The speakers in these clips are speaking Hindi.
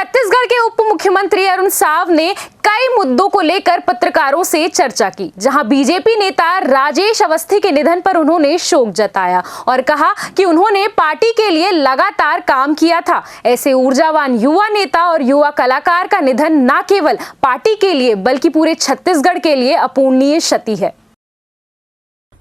छत्तीसगढ़ के उप मुख्यमंत्री अरुण साव ने कई मुद्दों को लेकर पत्रकारों से चर्चा की, जहां बीजेपी नेता राजेश अवस्थी के निधन पर उन्होंने शोक जताया और कहा कि उन्होंने पार्टी के लिए लगातार काम किया था। ऐसे ऊर्जावान युवा नेता और युवा कलाकार का निधन न केवल पार्टी के लिए बल्कि पूरे छत्तीसगढ़ के लिए अपूरणीय क्षति है।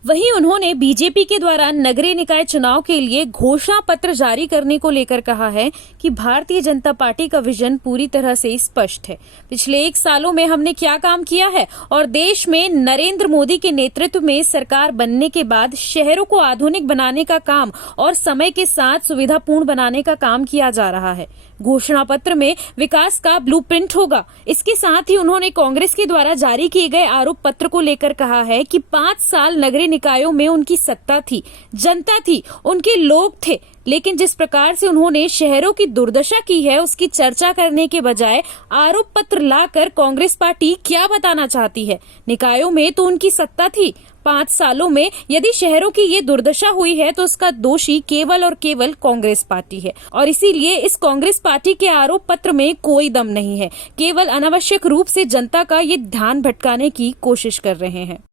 वहीं उन्होंने बीजेपी के द्वारा नगरीय निकाय चुनाव के लिए घोषणा पत्र जारी करने को लेकर कहा है कि भारतीय जनता पार्टी का विजन पूरी तरह से स्पष्ट है। पिछले 1 सालों में हमने क्या काम किया है और देश में नरेंद्र मोदी के नेतृत्व में सरकार बनने के बाद शहरों को आधुनिक बनाने का काम और समय के साथ सुविधापूर्ण बनाने का काम किया जा रहा है। घोषणा पत्र में विकास का ब्लूप्रिंट होगा। इसके साथ ही उन्होंने कांग्रेस के द्वारा जारी किए गए आरोप पत्र को लेकर कहा है कि 5 साल नगरीय निकायों में उनकी सत्ता थी, जनता थी, उनके लोग थे, लेकिन जिस प्रकार से उन्होंने शहरों की दुर्दशा की है उसकी चर्चा करने के बजाय आरोप पत्र लाकर कांग्रेस पार्टी क्या बताना चाहती है। निकायों में तो उनकी सत्ता थी। 5 सालों में यदि शहरों की ये दुर्दशा हुई है तो उसका दोषी केवल और केवल कांग्रेस पार्टी है और इसीलिए इस कांग्रेस पार्टी के आरोप पत्र में कोई दम नहीं है। केवल अनावश्यक रूप से जनता का ये ध्यान भटकाने की कोशिश कर रहे हैं।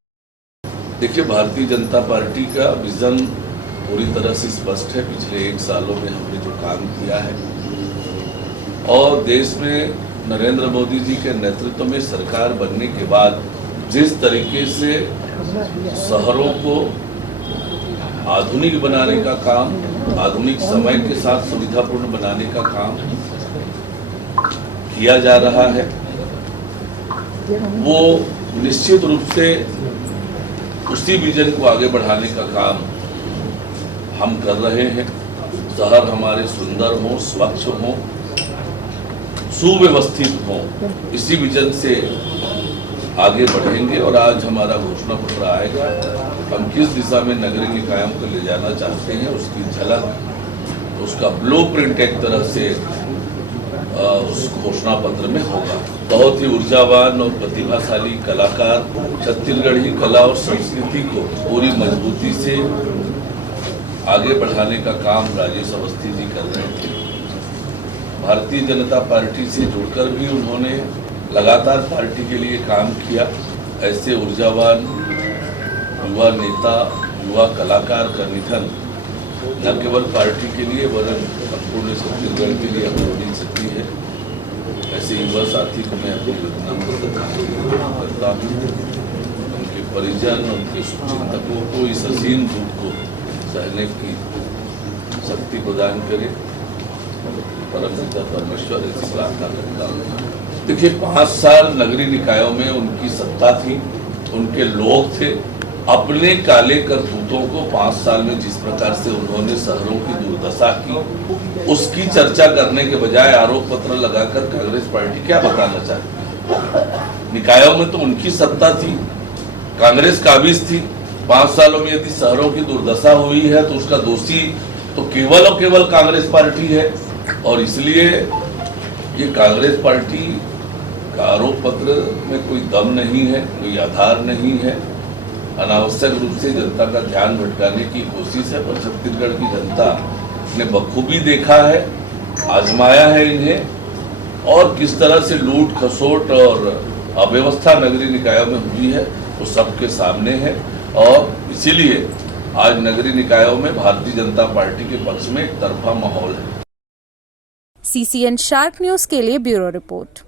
देखिए, भारतीय जनता पार्टी का विजन पूरी तरह से स्पष्ट है। पिछले 1 सालों में हमने जो काम किया है और देश में नरेंद्र मोदी जी के नेतृत्व में सरकार बनने के बाद जिस तरीके से शहरों को आधुनिक बनाने का काम, आधुनिक समय के साथ सुविधापूर्ण बनाने का काम किया जा रहा है, वो निश्चित रूप से उसी विजन को आगे बढ़ाने का काम हम कर रहे हैं। शहर हमारे सुंदर हों, स्वच्छ हों, सुव्यवस्थित हों, इसी विजन से आगे बढ़ेंगे। और आज हमारा घोषणा पत्र आएगा। हम किस दिशा में नगरीय निकायों को ले जाना चाहते हैं उसकी झलक, उसका ब्लूप्रिंट एक तरह से उस घोषणा पत्र में होगा। बहुत ही ऊर्जावान और प्रतिभाशाली कलाकार छत्तीसगढ़ी कला और संस्कृति को पूरी मजबूती से आगे बढ़ाने का काम राजेश अवस्थी जी कर रहे थे। भारतीय जनता पार्टी से जुड़कर भी उन्होंने लगातार पार्टी के लिए काम किया। ऐसे ऊर्जावान युवा नेता, युवा कलाकार का निधन न केवल पार्टी के लिए वरन संपूर्ण छत्तीसगढ़ के लिए अपूरणीय क्षति है। ऐसे युवा साथी को मैं अपनी विनम्र करता हूँ। उनके परिजन, उनके शुभचिंतकों को इस असीम दुख को सहने की शक्ति प्रदान करे। परमपिता परमेश्वर ऐसी प्रार्थना करता हूँ। देखिए, 5 साल नगरीय निकायों में उनकी सत्ता थी, उनके लोग थे। अपने काले करतूतों को 5 साल में जिस प्रकार से उन्होंने शहरों की दुर्दशा की, उसकी चर्चा करने के बजाय आरोप पत्र लगाकर कांग्रेस पार्टी क्या बताना चाहती है। निकायों में तो उनकी सत्ता थी, कांग्रेस काबिज थी। 5 सालों में यदि शहरों की दुर्दशा हुई है तो उसका दोषी तो केवल और केवल कांग्रेस पार्टी है। और इसलिए ये कांग्रेस पार्टी का आरोप पत्र में कोई दम नहीं है, कोई आधार नहीं है। अनावश्यक रूप से जनता का ध्यान भटकाने की कोशिश है। पर छत्तीसगढ़ की जनता ने बखूबी देखा है, आजमाया है इन्हें, और किस तरह से लूट खसोट और अव्यवस्था नगरीय निकायों में हुई है वो सबके सामने है। और इसीलिए आज नगरीय निकायों में भारतीय जनता पार्टी के पक्ष में एक तरफा माहौल है। CCN शार्क न्यूज के लिए ब्यूरो रिपोर्ट।